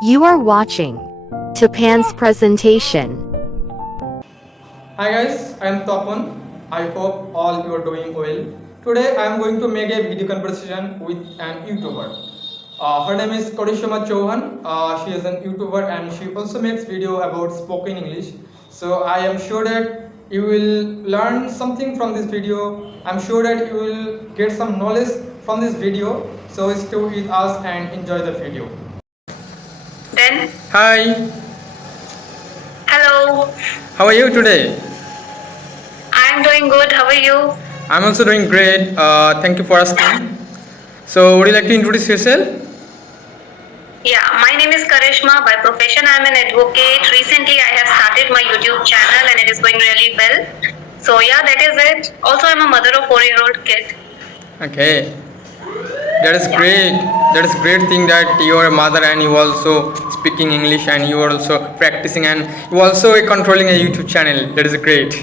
You are watching Tapan's presentation. Hi guys, I am Tapan. I hope all you are doing well. Today I am going to make a video conversation with an YouTuber. Her name is Karishma Chauhan. She is an YouTuber and she also makes video about spoken English. So I am sure that you will learn something from this video. I'm sure that you will get some knowledge from this video. So stay with us and enjoy the video. Then, Hi, hello, how are you today? I'm doing good. How are you? I'm also doing great. Thank you for asking. So, would you like to introduce yourself? Yeah, my name is Karishma. By profession, I'm an advocate. Recently, I have started my YouTube channel and it is going really well. So, yeah, that is it. Also, I'm a mother of 4-year-old kid. Okay, that is great. That is great thing that you are a mother and you also speaking English and you are also practicing and you also controlling a YouTube channel. That is great.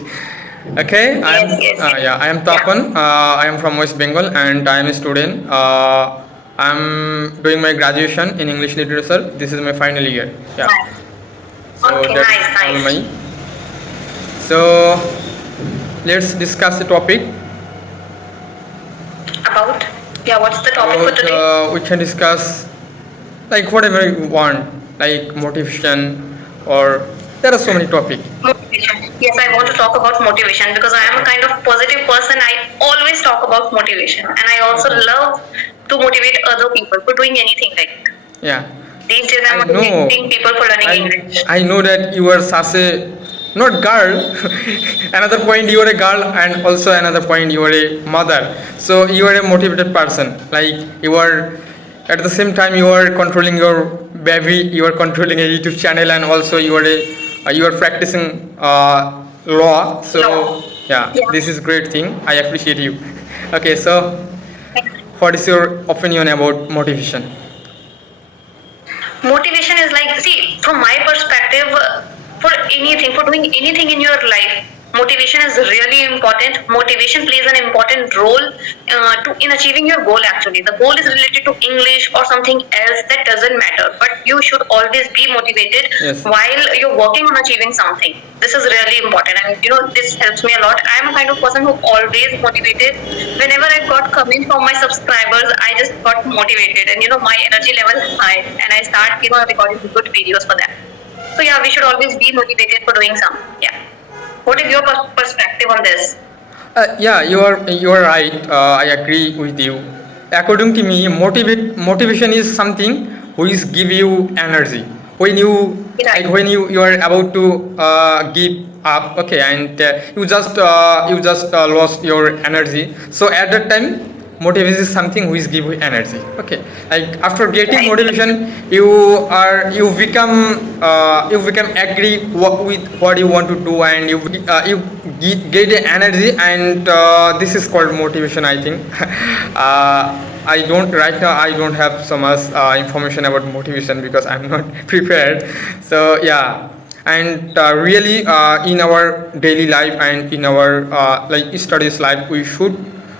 Okay, I am Tapan. I am from West Bengal and I am a student. I am doing my graduation in English literature. This is my final year. Yeah. So Okay, that's nice, all nice. my. So let's discuss the topic. About? Yeah, what's the topic for today? We can discuss like whatever you want, like motivation or there are so many topics. Motivation. Yes, I want to talk about motivation because I am a kind of positive person. I always talk about motivation and I also love to motivate other people for doing anything like Yeah. these days I'm I know. motivating people for learning English. I know that you are such a not girl. Another point you are a girl and also another point you are a mother. So you are a motivated person. Like you are at the same time you are controlling your baby, you are controlling a YouTube channel and also you are practicing law. So yeah, Yeah. this is great thing. I appreciate you. Okay, so what is your opinion about motivation? Motivation is like, see, from my perspective, for anything, for doing anything in your life, motivation is really important. Motivation plays an important role to in achieving your goal. Actually, the goal is related to English or something else, that doesn't matter, but you should always be motivated. Yes. While you're working on achieving something. This is really important, and this helps me a lot. I'm a kind of person who always motivated. Whenever I got comment from my subscribers, I just got motivated, and my energy level is high, and I start recording good videos for them. So yeah, we should always be motivated for doing something. Yeah. What is your perspective on this? Yeah, you are right. I agree with you. According to me, motivation is something which give you energy. When you Right. like when you are about to give up, okay, and you just lost your energy. So at that time, motivation is something which give you energy. Okay, like after getting Right. motivation, you become agree with what you want to do and you get the energy and this is called motivation, I think. I don't have so much information about motivation because I'm not prepared. So yeah, and really in our daily life and in our like studies life we should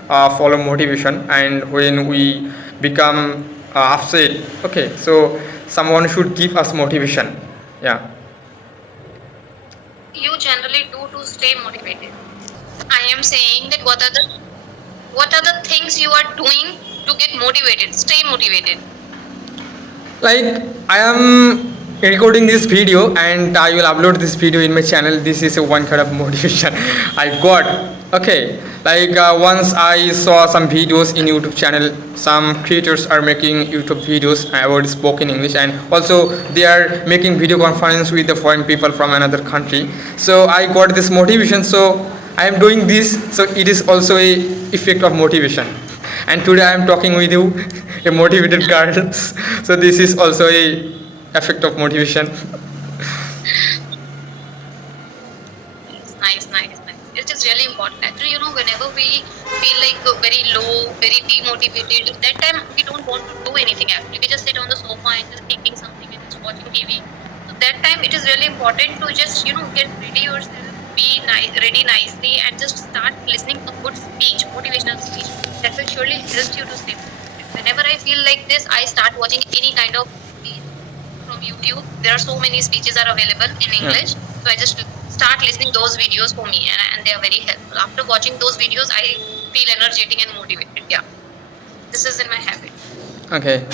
follow motivation, and when we become upset, okay, so someone should give us motivation. Yeah. You generally do to stay motivated? I am saying that what are the things you are doing to get motivated, stay motivated? Like I am recording this video and I will upload this video in my channel. This is a one kind of motivation I got. Okay, like once I saw some videos in YouTube channel, some creators are making YouTube videos about spoken English and also they are making video conference with the foreign people from another country. So I got this motivation, so I am doing this, so it is also a effect of motivation. And today I am talking with you, a motivated girl. So this is also a effect of motivation. Nice, nice, nice. It is really important. Actually, whenever we feel like very low, very demotivated, that time we don't want to do anything actually. We just sit on the sofa and just thinking something and just watching TV. So that time it is really important to just, get ready yourself, be ready nicely and just start listening a good speech, motivational speech. That will surely help you to stay motivated. Whenever I feel like this, I start watching any kind of movie from YouTube. There are so many speeches are available in English, so I just start listening those videos for me, and they are very helpful. After watching those videos, I feel energetic and motivated. Yeah, this is in my habit. Okay,